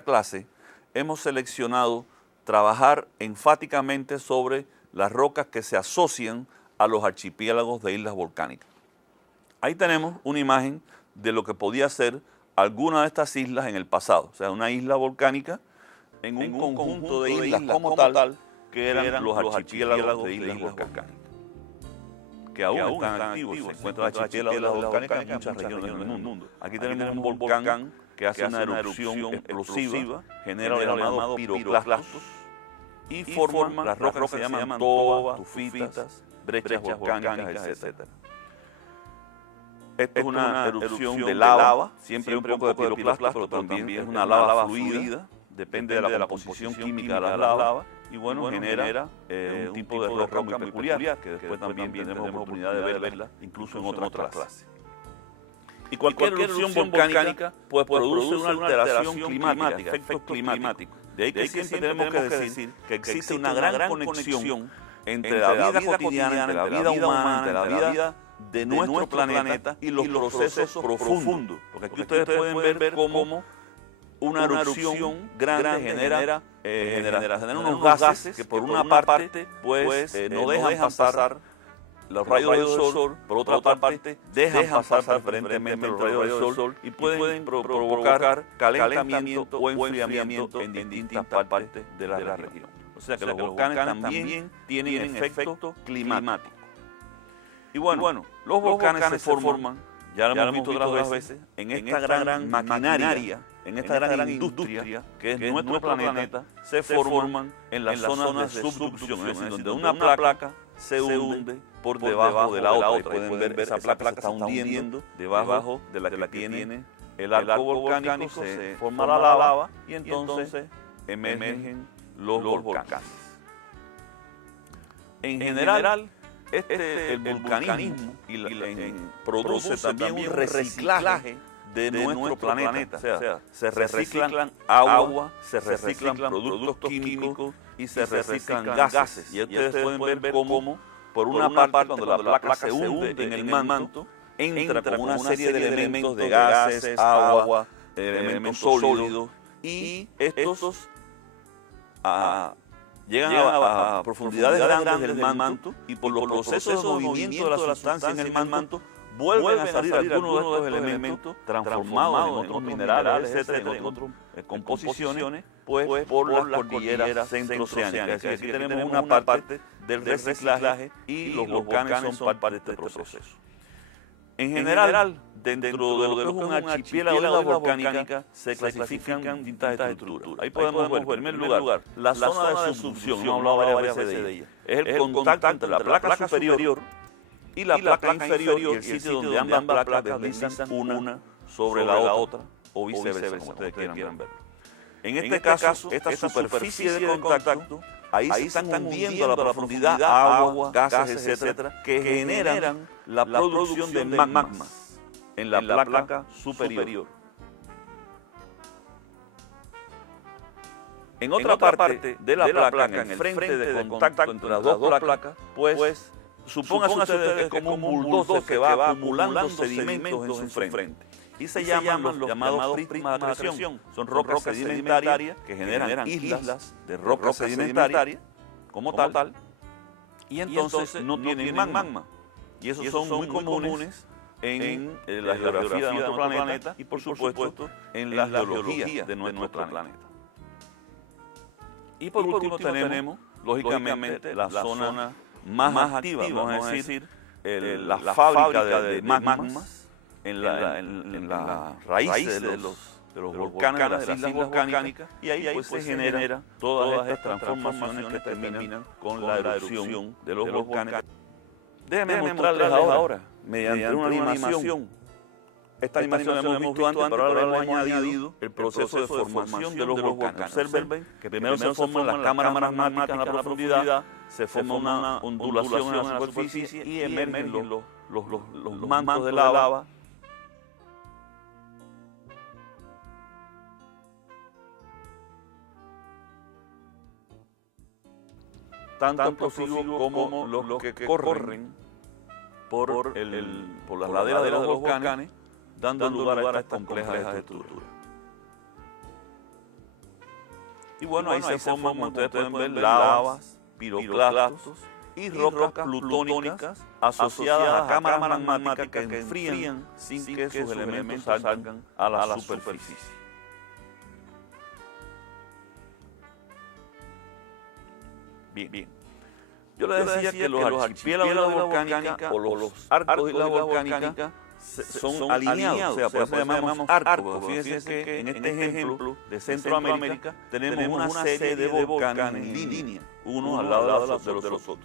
esta clase hemos seleccionado trabajar enfáticamente sobre las rocas que se asocian a los archipiélagos de islas volcánicas. Ahí tenemos una imagen de lo que podía ser alguna de estas islas en el pasado, o sea, una isla volcánica en un conjunto de islas como tal, que eran los archipiélagos de islas volcánicas, que aún están activos. Se encuentran archipiélagos de islas volcánicas en muchas regiones del mundo. Aquí tenemos un volcán que hace una erupción explosiva, genera lo llamado piroclastos, y forman las rocas que se llaman tobas, tufitas, brechas volcánicas, etc. Esto es una erupción de lava, siempre un poco de piroclastos, pero también es una lava fluida, depende de la composición química de la lava, y bueno, genera un tipo de roca muy peculiar, que después también tendremos oportunidad de verla, incluso en otras clases. Y cualquier erupción volcánica pues produce una alteración climática, efectos climáticos. De ahí que siempre tenemos que decir que existe una gran conexión entre la vida cotidiana, entre la vida humana, entre la vida de nuestro planeta y los procesos profundos. Porque aquí ustedes pueden ver cómo una erupción grande genera unos gases que por una parte pues no dejan pasar los rayos del sol, por otra parte dejan pasar preferentemente los rayos del sol y pueden provocar calentamiento o enfriamiento en distintas partes de la región. O sea que los volcanes también tienen efecto climático. Y bueno, los volcanes se forman, ya lo hemos visto otras veces, en esta gran maquinaria, en esta gran industria que es nuestro planeta, se forman en las zonas de subducción, es decir, donde una placa se hunde por debajo de la otra. Y pueden ver esa placa se está hundiendo debajo de la que tiene el arco volcánico, se forma la lava y entonces emergen los volcanes. En general, el vulcanismo produce también un reciclaje de nuestro planeta. O sea, se reciclan agua, se reciclan productos químicos y se reciclan gases. Y ustedes pueden ver cómo, por una parte, cuando la placa se hunde en el manto, entra con una serie de elementos de gases, agua, elementos sólidos, y estos llegan a profundidades grandes del manto y por los procesos de movimiento de la sustancia en el manto vuelven a salir algunos de estos elementos transformados en otros minerales, etcétera, en otras composiciones, pues por las cordilleras centro-oceánicas. Es decir, aquí tenemos una parte del reciclaje y los volcanes son parte de este proceso. En general, dentro de lo que es un archipiélago de islas volcánicas se clasifican distintas estructuras. Ahí podemos ver, en primer lugar, la zona de subducción, hemos hablado varias veces de ella. Es el contacto entre la placa superior y la placa inferior y el sitio donde ambas placas deslizan una sobre la otra o viceversa, como ustedes quieran verlo. En este caso, esta superficie de contacto, ahí se están hundiendo a la profundidad agua, gases, etcétera, que generan la producción de magmas en la placa superior. En otra parte de la placa, en el frente de contacto entre las dos placas, pues supónganse ustedes que es como un bulldozer que va acumulando sedimentos en su frente. Y se llaman los llamados prismas de acreción. Son rocas sedimentarias que generan islas de rocas sedimentarias como tal, y entonces no tienen magma. Y esos son muy comunes en la geografía de nuestro planeta y por supuesto en la geología de nuestro planeta. Y por último tenemos, lógicamente, la zona más activa, vamos a decir, la fábrica de magmas en la raíz de los volcanes, de las islas volcánicas, y ahí pues se genera todas estas transformaciones que terminan con la erupción de los volcanes. Déjenme mostrarles ahora, mediante una animación. Esta animación la hemos visto antes, pero ahora le hemos añadido el proceso de formación de los volcanes. Observen que primero se forman las cámaras magmáticas en la profundidad, se forma una ondulación en la superficie y emergen los mantos de lava. Tanto explosivos como los que corren por las laderas de los volcanes, dando lugar a estas complejas estructuras. Y bueno, ahí se forman, como ustedes pueden ver, lavas, piroclastos y rocas plutónicas asociadas a cámaras magmáticas que enfrían sin que sus elementos salgan a la superficie. Bien. Yo les decía que los archipiélagos de la volcánica o los arcos de la volcánica son alineados, o sea, por eso llamamos arcos. Fíjense que en este ejemplo de Centroamérica tenemos una serie de volcanes en línea, unos al lado de los otros.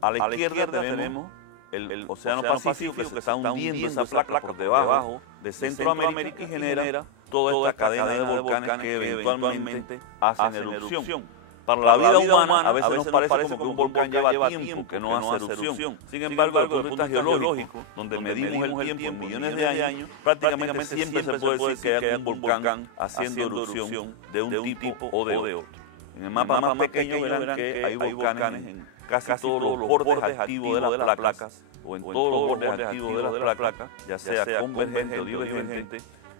A la izquierda tenemos el Océano Pacífico que se está hundiendo esa placa por debajo de Centroamérica y genera toda esta cadena de volcanes que eventualmente hacen erupción. Para la vida humana a veces nos parece como que un volcán lleva tiempo que no hace erupción. Sin embargo, desde el punto de vista geológico, donde medimos el tiempo en millones de años, prácticamente siempre se puede decir que hay un volcán haciendo erupción de un tipo o de otro. En el mapa más pequeño verán que hay volcanes en casi todos los bordes activos de las placas, o en todos los bordes activos de las placas, ya sea convergente o divergente,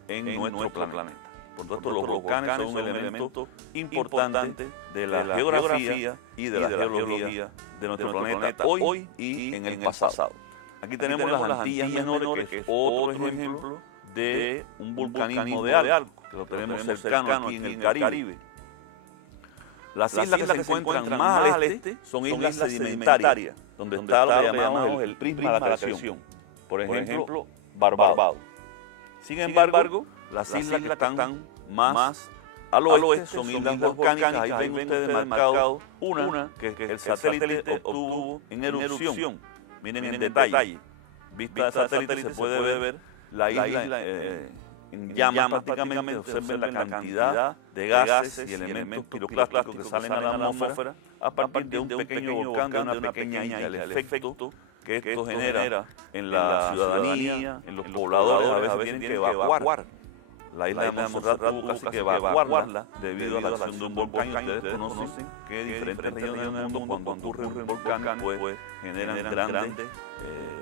en nuestro planeta. Por lo tanto, los volcanes son un elemento importante de la geografía y de la geología de nuestro planeta hoy y en el pasado. Aquí tenemos las Antillas Menores, que es otro ejemplo de un vulcanismo de arco, que lo tenemos cercano aquí en el Caribe. Las islas que se encuentran más al este son islas sedimentarias, donde está lo que llamamos el prisma de la creación. Por ejemplo, Barbados. Sin embargo, las islas que están más al oeste son islas volcánicas. Ahí ven ustedes marcado una que el satélite obtuvo en erupción. Miren en detalle. Vista de satélite se puede ver la isla en llamas prácticamente. Observen la cantidad de gases y elementos piroclásticos que salen a la atmósfera a partir de un pequeño volcán, de una pequeña isla. El efecto que esto genera en la ciudadanía, en los pobladores, a veces tienen que evacuar. La isla de Montserrat tuvo casi que evacuarla debido a la acción de un volcán. Ustedes conocen que diferentes regiones del mundo, cuando ocurre un volcán, pues generan grandes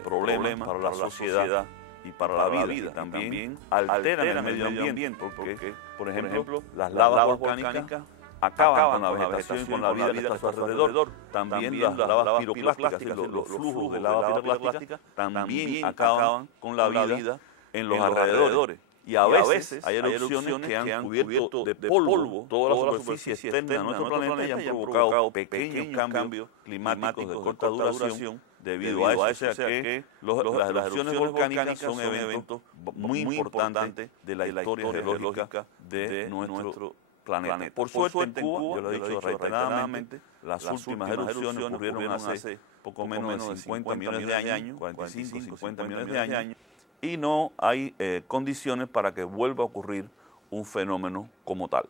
problemas para la sociedad y para la vida. También alteran el medio ambiente, porque, por ejemplo, las lavas volcánicas acaban con la vegetación y con la vida que está a su alrededor. También las lavas piroclásticas, los flujos de lava piroclástica, también acaban con la vida en los alrededores. Y a veces hay erupciones que han cubierto de polvo toda la superficie externa de nuestro planeta y han provocado pequeños cambios climáticos de corta duración debido a eso. O sea que las erupciones volcánicas son eventos muy importantes de la historia geológica de nuestro planeta. Por suerte en Cuba, yo lo he dicho reiteradamente, las últimas erupciones ocurrieron hace poco menos de 50 millones de años, 45, 50 millones de años, y no hay condiciones para que vuelva a ocurrir un fenómeno como tal.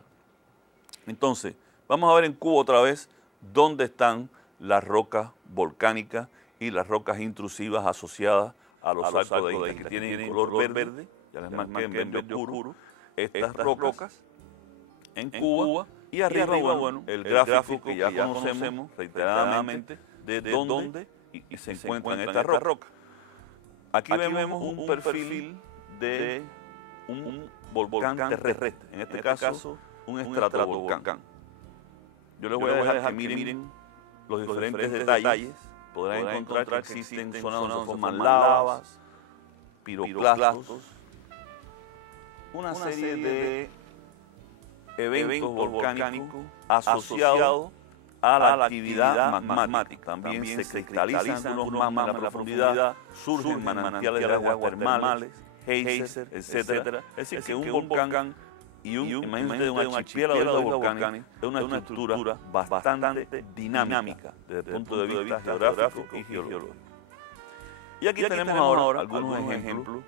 Entonces, vamos a ver en Cuba otra vez dónde están las rocas volcánicas y las rocas intrusivas asociadas a los arcos de islas, que tienen color verde, ya les marqué en verde oscuro, estas rocas en Cuba, y arriba, bueno, el gráfico que ya conocemos reiteradamente de dónde y se encuentran estas rocas. Aquí vemos un perfil de un volcán terrestre, en este caso un estratovolcán. Yo les voy a dejar que miren los diferentes detalles. Podrán encontrar que existen zonas donde se forman lavas, piroclastos, una serie de eventos volcánicos asociados a la actividad magmática. También se cristalizan los magmas en la profundidad, surgen manantiales de aguas termales, geysers, etc. Es decir, que un volcán y imagínate un archipiélago de volcanes es una estructura bastante dinámica desde el punto de vista geográfico y geológico. Y aquí tenemos ahora algunos ejemplos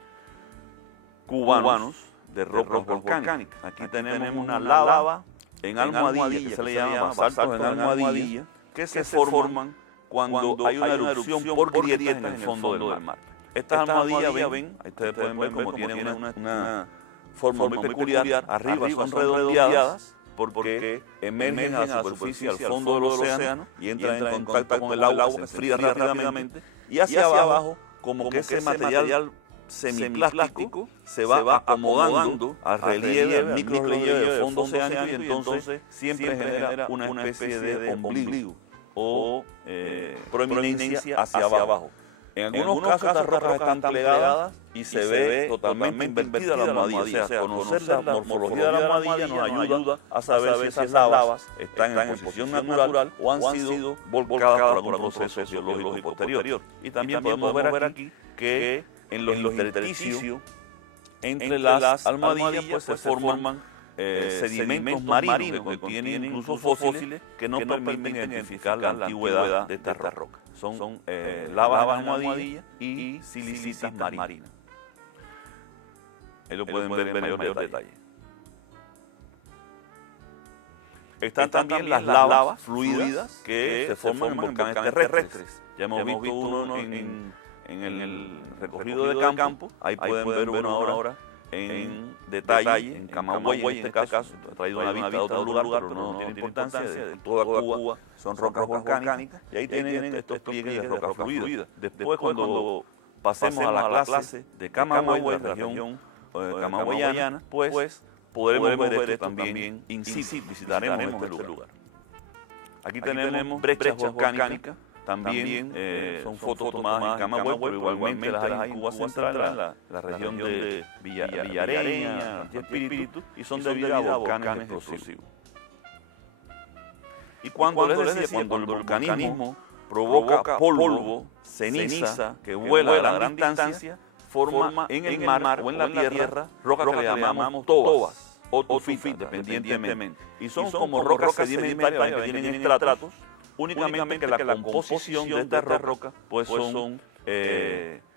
cubanos de rocas volcánicas. Aquí tenemos una lava en almohadilla, que se le llama basaltos en almohadilla, que se forman cuando hay una erupción por grietas en el fondo del mar. Estas almohadillas, ven, ustedes pueden ver como tienen una forma muy peculiar, arriba son redondeadas porque emergen a la superficie, al fondo del océano, y entran en contacto con el agua, se enfría rápidamente, y hacia abajo como que ese material semiplástico se va acomodando al relieve, al microrelieve del fondo oceánico, y entonces siempre genera una especie de ombligo o prominencia hacia abajo. En algunos casos estas rocas están plegadas y se ve totalmente invertida la almohadilla. O sea, conocer la morfología de la almohadilla nos ayuda a saber si esas lavas están en posición natural o han sido volcadas por algún proceso geológico posterior. Y también podemos ver aquí que en los intersticios entre las almohadillas pues se forman sedimentos marinos que contienen incluso fósiles que nos permiten identificar la antigüedad de estas rocas. Son lavas almohadillas y silicitas marinas. Ahí lo pueden ver en mayor detalle. Están también las lavas fluidas que se forman en volcanes terrestres. Ya hemos visto uno en el recorrido de campo. Ahí pueden ver uno ahora en detalle, en Camagüey, en este caso. He traído una vista de otro lugar, pero no tiene importancia. De toda Cuba son rocas volcánicas y ahí tienen estos pliegues de rocas fluidas. Después, cuando pasemos a la clase de Camagüey, de la región camagüeyana, pues podremos ver esto también in situ, visitaremos este lugar. Aquí tenemos brechas volcánicas. También son fotos tomadas en Camagüey, pero igualmente las hay en Cuba Central, la región de Villareña, Espíritu, y son debido a volcanes explosivos. Y cuando el volcanismo provoca polvo, ceniza, que vuela a gran distancia, forma en el mar o en la tierra rocas que le llamamos tobas o tufitas, dependientemente. Y son como rocas sedimentarias que tienen estratos, únicamente que la composición de esta roca pues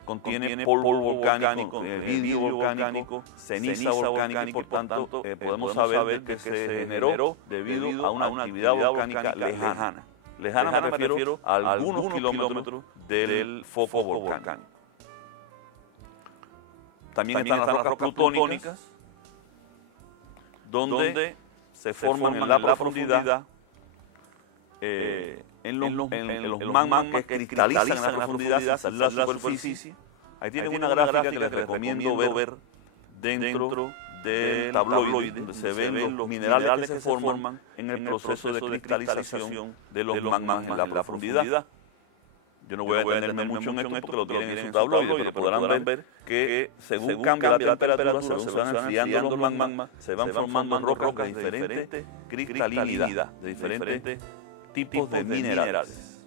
contiene polvo volcánico, vidrio volcánico, ceniza volcánica, y por tanto podemos saber que se generó debido a una actividad volcánica lejana. Lejana me refiero a algunos kilómetros del foco volcánico. También están las rocas plutónicas, donde se forman en la profundidad en los magmas que cristalizan en la profundidad, en la superficie. Ahí tienen una gráfica que les recomiendo ver dentro del tabloide, donde se ven los minerales que se forman en el proceso de cristalización de los magmas en la profundidad. Yo no voy a detenerme mucho en esto porque lo tienen en su tabloide, pero podrán ver que según cambia la temperatura, se van enfriando los magmas, se van formando rocas de diferentes cristalinidad, de diferentes tipos de minerales.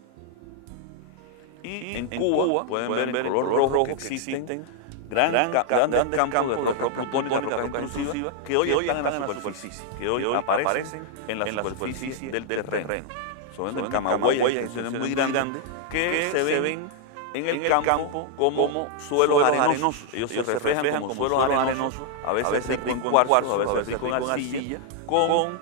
Y en Cuba pueden ver en color rojo que existen grandes campos de rocas plutónicas, rocas explosivas, que hoy están en la superficie, que hoy aparecen en la superficie del terreno. Son en Camagüey, que son muy grandes, que se ven en el campo como suelos arenosos. Ellos se reflejan como suelos arenosos, a veces ricos en cuarzo, a veces ricos en arcilla, con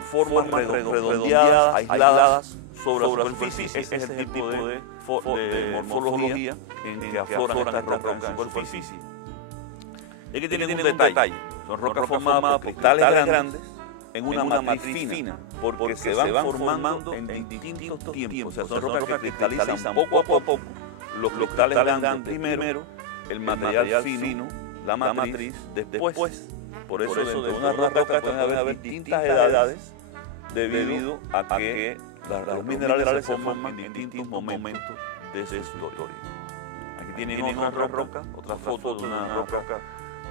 formas redondeadas, aisladas sobre la superficie. Ese es el tipo de morfología en que afloran estas rocas en superficie. Y aquí tienen un detalle. Son rocas formadas por cristales grandes en una matriz fina, porque se van formando en distintos tiempos. O sea, son rocas que cristalizan poco a poco. Los cristales grandes primero, el material fino, la matriz después. Por eso dentro de una roca pueden haber distintas edades debido a que los minerales se forman en distintos momentos de su historia. Aquí tienen otra roca, otra foto de una roca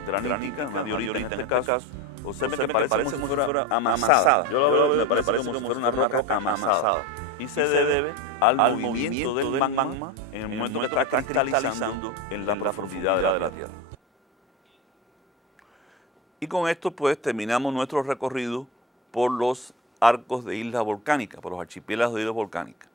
granítica, una diorita en este caso. Observen que parece como si fuera amasada. Yo la veo, me parece como si fuera una roca amasada. Y se debe al movimiento del magma en el momento que está cristalizando en la profundidad de la Tierra. Y con esto pues terminamos nuestro recorrido por los arcos de islas volcánicas, por los archipiélagos de islas volcánicas.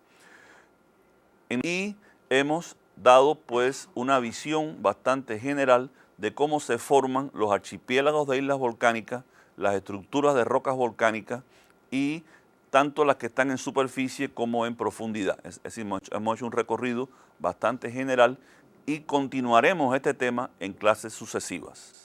Y hemos dado pues una visión bastante general de cómo se forman los archipiélagos de islas volcánicas, las estructuras de rocas volcánicas y tanto las que están en superficie como en profundidad. Es decir, hemos hecho un recorrido bastante general y continuaremos este tema en clases sucesivas.